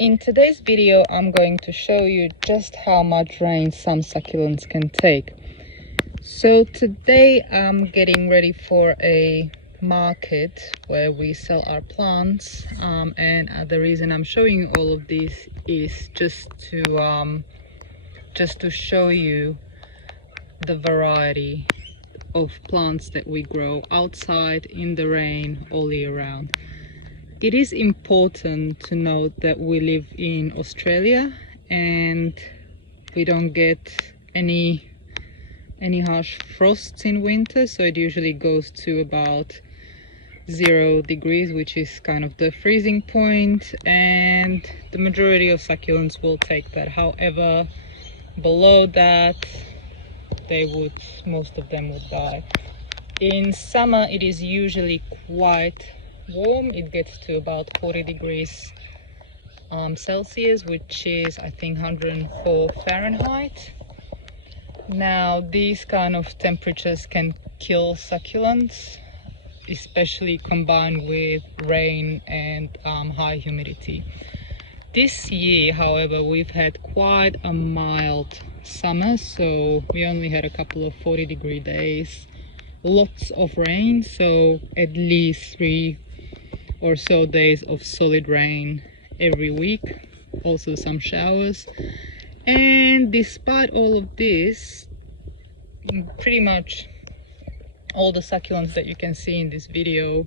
In today's video, I'm going to show you just how much rain some succulents can take. So today I'm getting ready for a market where we sell our plants, and the reason I'm showing you all of this is just to show you the variety of plants that we grow outside in the rain all year round. It is important to note that we live in Australia and we don't get any harsh frosts in winter, so it usually goes to about 0 degrees, which is kind of the freezing point, and the majority of succulents will take that. However, below that most of them would die. In summer it is usually quite warm. It gets to about 40 degrees Celsius, which is I think 104 Fahrenheit. Now these kind of temperatures can kill succulents, especially combined with rain and high humidity. This year, however, we've had quite a mild summer, so we only had a couple of 40-degree days, lots of rain, so at least 3 or so days of solid rain every week, also some showers. And despite all of this, pretty much all the succulents that you can see in this video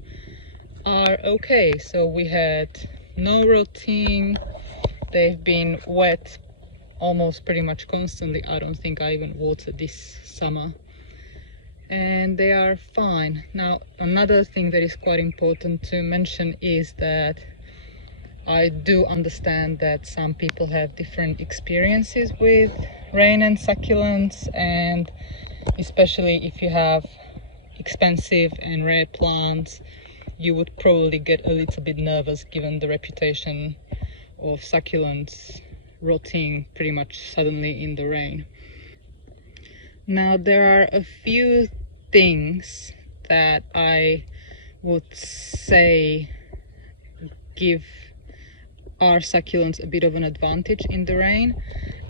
are okay. So we had no rotting, they've been wet almost pretty much constantly. I don't think I even watered this summer, and they are fine. Now another thing that is quite important to mention is that I do understand that some people have different experiences with rain and succulents, and especially if you have expensive and rare plants, you would probably get a little bit nervous given the reputation of succulents rotting pretty much suddenly in the rain. Now there are a few things that I would say give our succulents a bit of an advantage in the rain,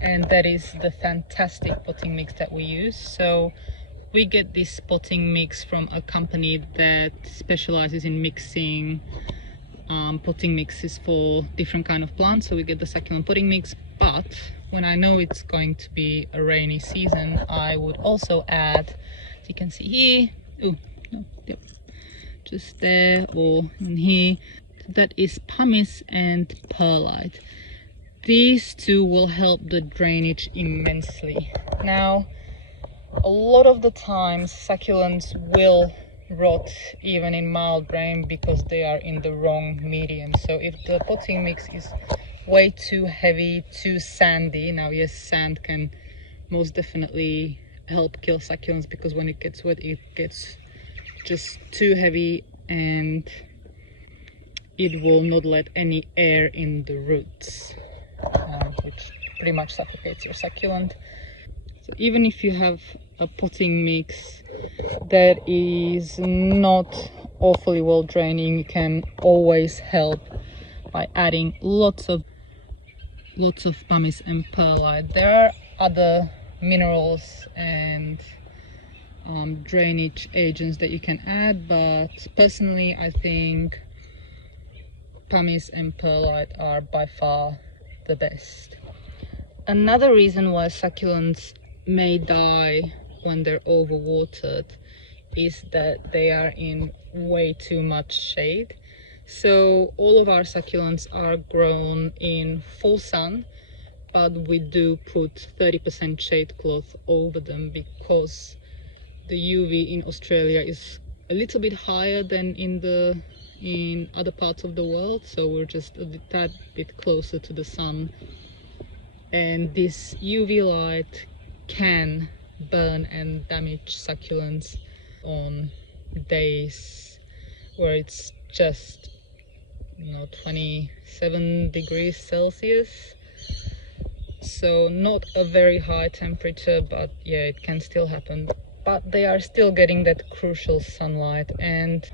and that is the fantastic potting mix that we use. So we get this potting mix from a company that specializes in mixing potting mixes for different kind of plants. So we get the succulent potting mix, but when I know it's going to be a rainy season, I would also add, as you can see here, just there or in here, that is pumice and perlite. These two will help the drainage immensely. Now a lot of the times succulents will rot even in mild rain because they are in the wrong medium. So if the potting mix is way too heavy, too sandy, now yes, sand can most definitely help kill succulents because when it gets wet it gets just too heavy and it will not let any air in the roots, which pretty much suffocates your succulent. So even if you have a potting mix that is not awfully well draining, you can always help by adding lots of pumice and perlite. There are other minerals and drainage agents that you can add, but personally I think pumice and perlite are by far the best. Another reason why succulents may die when they're overwatered is that they are in way too much shade. So all of our succulents are grown in full sun, but we do put 30% shade cloth over them because the UV in Australia is a little bit higher than in other parts of the world, so we're just a tad bit closer to the sun, and this UV light can burn and damage succulents on days where it's just 27 degrees Celsius. So not a very high temperature, but yeah, it can still happen. But they are still getting that crucial sunlight, and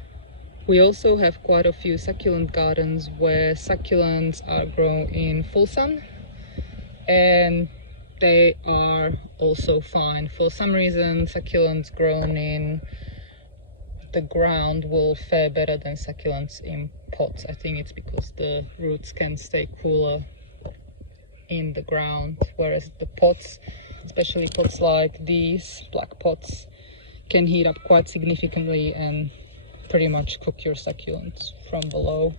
We also have quite a few succulent gardens where succulents are grown in full sun, and they are also fine. For some reason, succulents grown in the ground will fare better than succulents in pots. I think it's because the roots can stay cooler in the ground, whereas the pots, especially pots like these black pots, can heat up quite significantly and pretty much cook your succulents from below.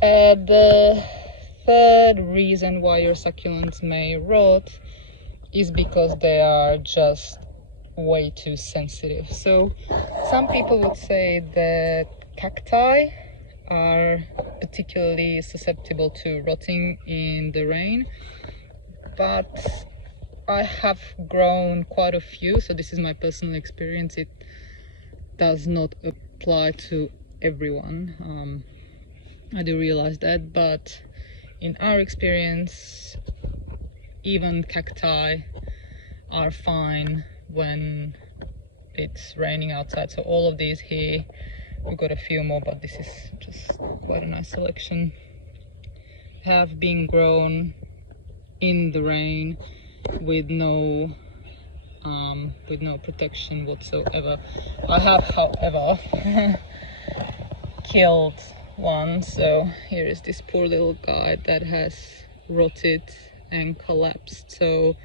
The third reason why your succulents may rot is because they are just way too sensitive. So some people would say that cacti are particularly susceptible to rotting in the rain, but I have grown quite a few, so this is my personal experience. It does not apply to everyone. I do realize that, but in our experience, even cacti are fine when it's raining outside. So all of these here, we've got a few more, but this is just quite a nice selection, have been grown in the rain with no protection whatsoever. I have, however, killed one. So here is this poor little guy that has rotted and collapsed. So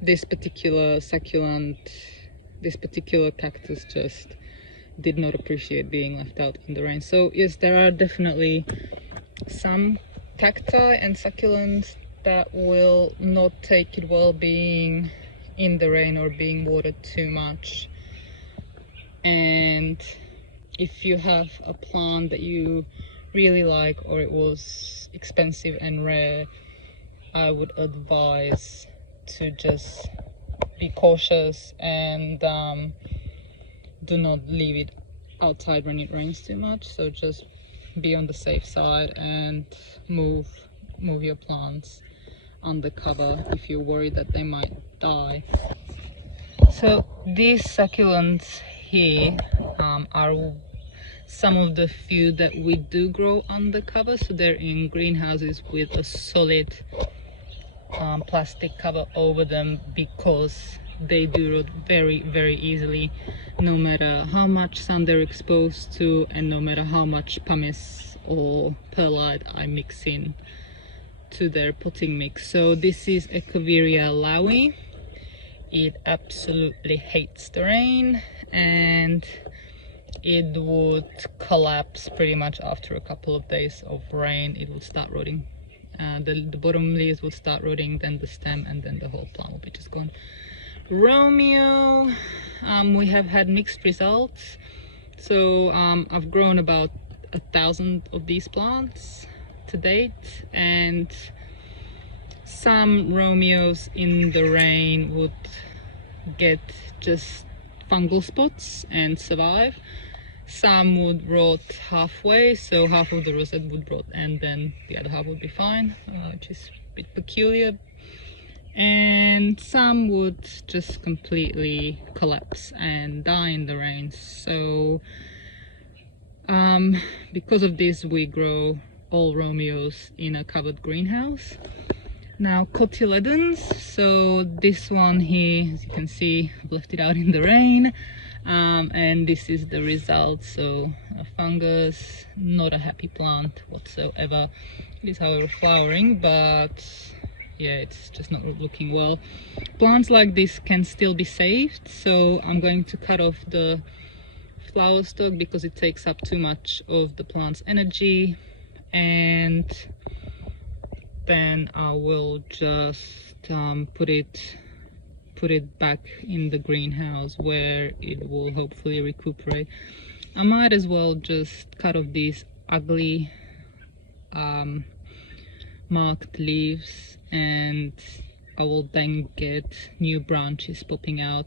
this particular succulent, this particular cactus just did not appreciate being left out in the rain. So yes, there are definitely some cacti and succulents that will not take it well being in the rain or being watered too much. And if you have a plant that you really like, or it was expensive and rare, I would advise to just be cautious and do not leave it outside when it rains too much. So just be on the safe side and move your plants under cover if you're worried that they might die. So these succulents here are some of the few that we do grow under cover. So they're in greenhouses with a solid plastic cover over them, because they do rot very easily, no matter how much sun they're exposed to and no matter how much pumice or perlite I mix in to their potting mix. So this is Echeveria laui. It absolutely hates the rain, and it would collapse pretty much after a couple of days of rain. It would start rotting. The bottom leaves would start rotting, then the stem, and then the whole plant would be just gone. Romeo, we have had mixed results. So I've grown about 1,000 of these plants to date, and some Romeos in the rain would get just fungal spots and survive. Some would rot halfway, so half of the rosette would rot and then the other half would be fine, which is a bit peculiar. And some would just completely collapse and die in the rain. So because of this, we grow all Romeos in a covered greenhouse. Now cotyledons, so this one here, as you can see, I've left it out in the rain, and this is the result. So a fungus, not a happy plant whatsoever. It is however flowering, but yeah, it's just not looking well. Plants like this can still be saved, so I'm going to cut off the flower stalk because it takes up too much of the plant's energy, and then I will just put it back in the greenhouse where it will hopefully recuperate. I might as well just cut off these ugly marked leaves, and I will then get new branches popping out.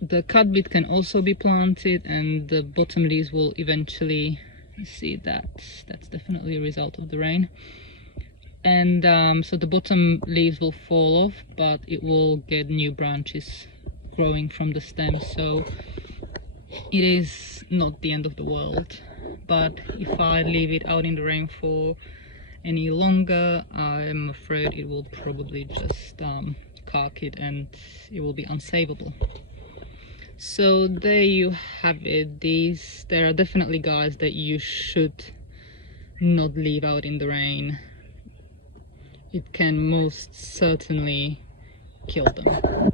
The cut bit can also be planted, and the bottom leaves will eventually, see, that's definitely a result of the rain. And so the bottom leaves will fall off, but it will get new branches growing from the stem. So it is not the end of the world. But if I leave it out in the rain for any longer, I'm afraid it will probably just caulk it and it will be unsavable. So there you have it. There are definitely guys that you should not leave out in the rain. It can most certainly kill them.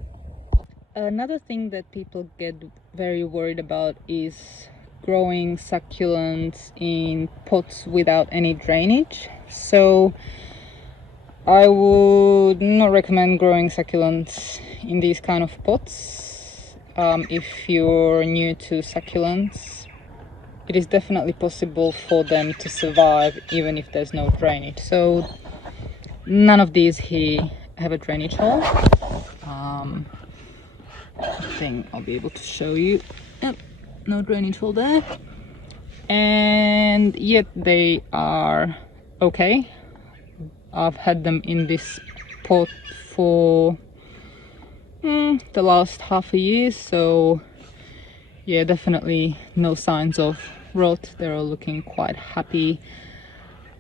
Another thing that people get very worried about is growing succulents in pots without any drainage. So I would not recommend growing succulents in these kind of pots. If you're new to succulents, it is definitely possible for them to survive even if there's no drainage. So none of these here have a drainage hole. I think I'll be able to show you. Yep, no drainage hole there. And yet they are okay. I've had them in this pot for the last half a year, so yeah, definitely no signs of rot. They're all looking quite happy.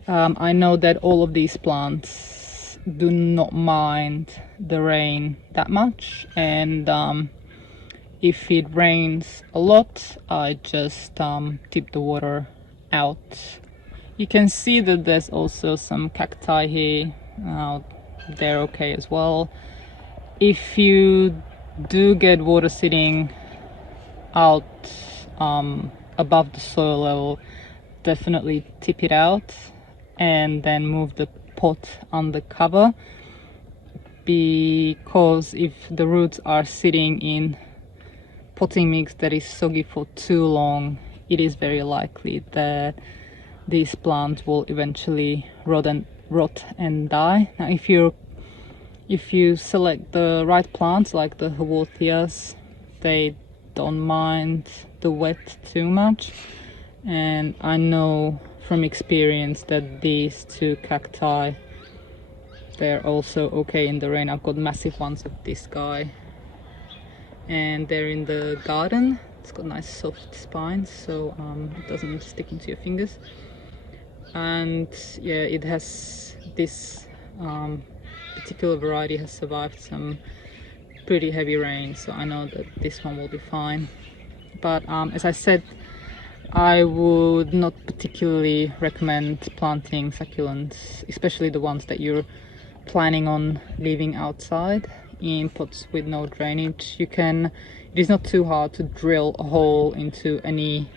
I know that all of these plants do not mind the rain that much, and if it rains a lot, I just tip the water out. You can see that there's also some cacti here. They're okay as well. If you do get water sitting out above the soil level, definitely tip it out and then move the pot under cover, because if the roots are sitting in potting mix that is soggy for too long, it is very likely that these plants will eventually rot and die. Now if you select the right plants like the Haworthias, they don't mind the wet too much, and I know from experience that these two cacti, they're also okay in the rain. I've got massive ones of this guy, and they're in the garden. It's got nice soft spines, so it doesn't stick into your fingers. And yeah, it has this particular variety has survived some pretty heavy rain, so I know that this one will be fine. But as I said, I would not particularly recommend planting succulents, especially the ones that you're planning on leaving outside, in pots with no drainage. It is not too hard to drill a hole into any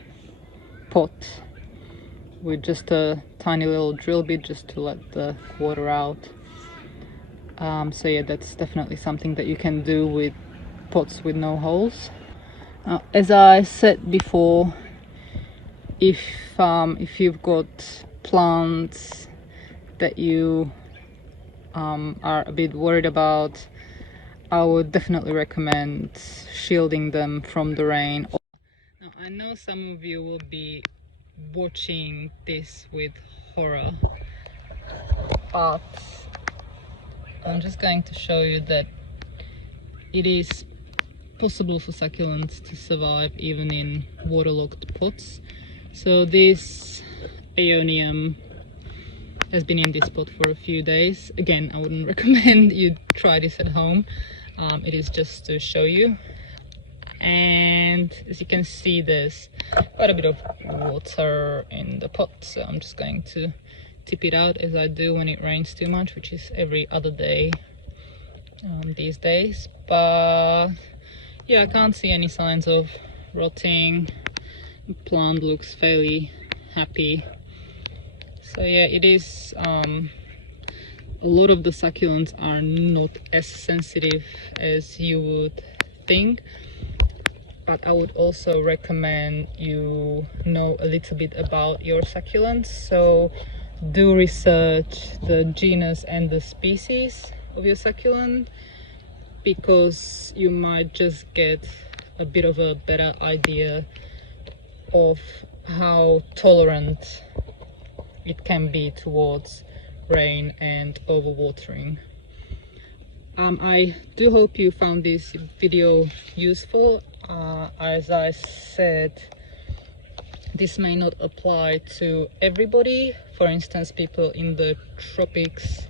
pot with just a tiny little drill bit just to let the water out. So yeah, that's definitely something that you can do with pots with no holes. Now, as I said before, if you've got plants that you are a bit worried about, I would definitely recommend shielding them from the rain. Now, I know some of you will be watching this with horror, but I'm just going to show you that it is possible for succulents to survive even in waterlogged pots. So this Aeonium has been in this pot for a few days. Again, I wouldn't recommend you try this at home. It is just to show you. And as you can see, there's quite a bit of water in the pot, so I'm just going to tip it out as I do when it rains too much, which is every other day these days. But yeah, I can't see any signs of rotting. The plant looks fairly happy. So yeah, it is a lot of the succulents are not as sensitive as you would think, but I would also recommend you know a little bit about your succulents. So do research the genus and the species of your succulent, because you might just get a bit of a better idea of how tolerant it can be towards rain and overwatering. I do hope you found this video useful. as I said, this may not apply to everybody. For instance, people in the tropics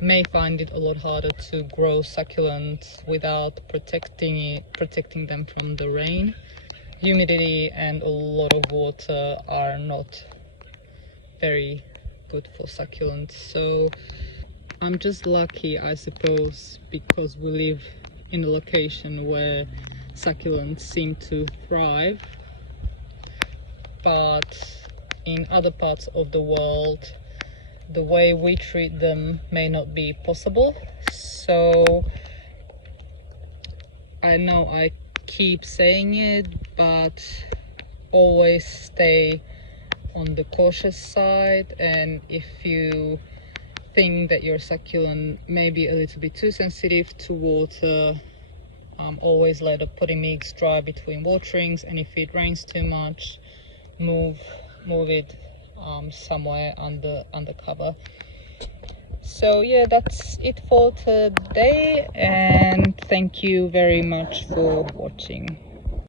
may find it a lot harder to grow succulents without protecting them from the rain. Humidity and a lot of water are not very good for succulents. So I'm just lucky, I suppose, because we live in a location where succulents seem to thrive. But in other parts of the world, the way we treat them may not be possible. So I know I keep saying it, but always stay on the cautious side. And if you think that your succulent may be a little bit too sensitive to water, always let the potting mix dry between waterings, and if it rains too much, move it somewhere under cover. So yeah, that's it for today, and thank you very much for watching.